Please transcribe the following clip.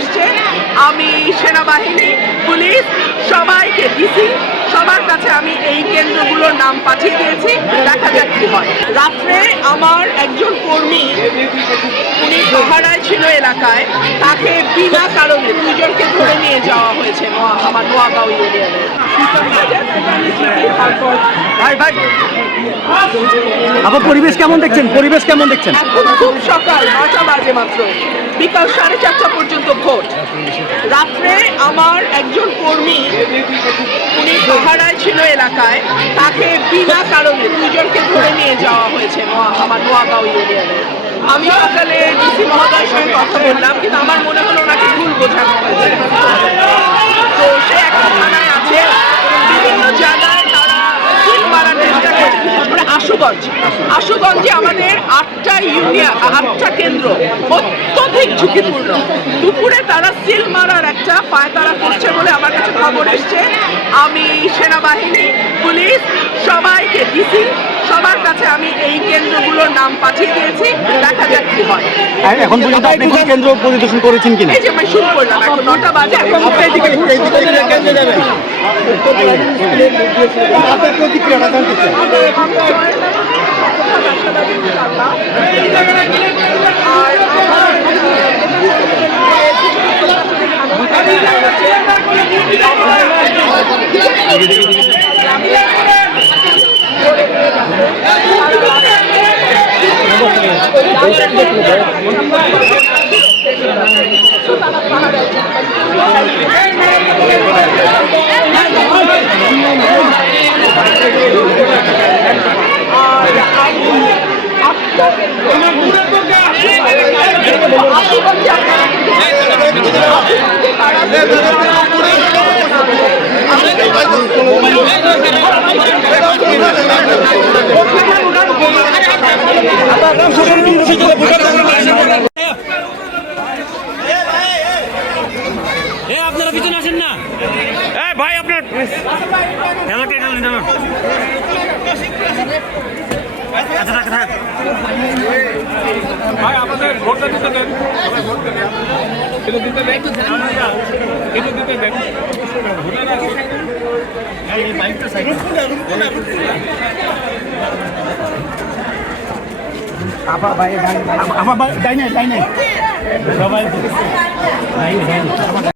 এসছে। আমি সেনাবাহিনী, পুলিশ, সবাইকে ডিসি সবার কাছে আমি এই কেন্দ্রগুলোর নাম পাঠিয়ে দিয়েছি। দেখা যাক কি হয়। রাত্রে আমার একজন কর্মী, উনি পাহারায় ছিল এলাকায়, তাকে বিনা কারণে দুজনকে ধরে নিয়ে যাওয়া হয়েছে আমার নোয়াগাঁও ইউনিয়নে। ভাই ভাই আবার পরিবেশ কেমন দেখছেন? এখন খুব সকাল 9টা বাজে মাত্র, বিকাল 4:30 পর্যন্ত ভোট। রাত্রে আমার একজন কর্মী, উনি পাহারায় ছিল এলাকায়, তাকে বিনা কারণে দুজনকে ধরে নিয়ে যাওয়া হয়েছে আমার নোয়াগাঁও ইউনিয়নে। আমি সকালে ডিসি মহোদয়ের সঙ্গে কথা বললাম, কিন্তু আমার মনে হলো ওনাকে ভুল বোঝানো হয়েছে। তো সে একটা থানায় আছে, বিভিন্ন জায়গায় তারা সিল মারার চেষ্টা করে। বিশেষ করে আশুগঞ্জে আমাদের 8টা ইউনিয়ন, 8টা কেন্দ্র অত্যধিক ঝুঁকিপূর্ণ। দুপুরে তারা সিল মারার একটা পায়তারা করছে বলে আমার কাছে খবর এসছে। আমি সেনাবাহিনী, পুলিশ, সবাইকে ডিসি সবার কাছে আমি এই কেন্দ্রগুলোর নাম পাঠিয়ে দিয়েছি। দেখা যাক কি হয়। এখন পর্যন্ত আপনি কোন কেন্দ্র পরিদর্শন করেছেন কিনা? এই যে আমি শুরু করলাম, এখন 9টা বাজে। আপনারা পিছনে আসেন না। ভাই আপনার ভাই আমাদের ভোটটা দিতে দেন, এটা দিতে দেন, এটা দিতে দেন। আমার